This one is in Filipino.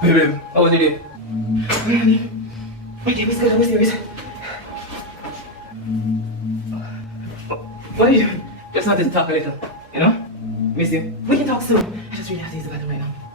Hey babe, how was your day? Hey, honey. My day was good. I was serious. What are you doing? Just wanted to talk a little, you know? Miss you. We can talk soon. I just really have to use the bathroom right now.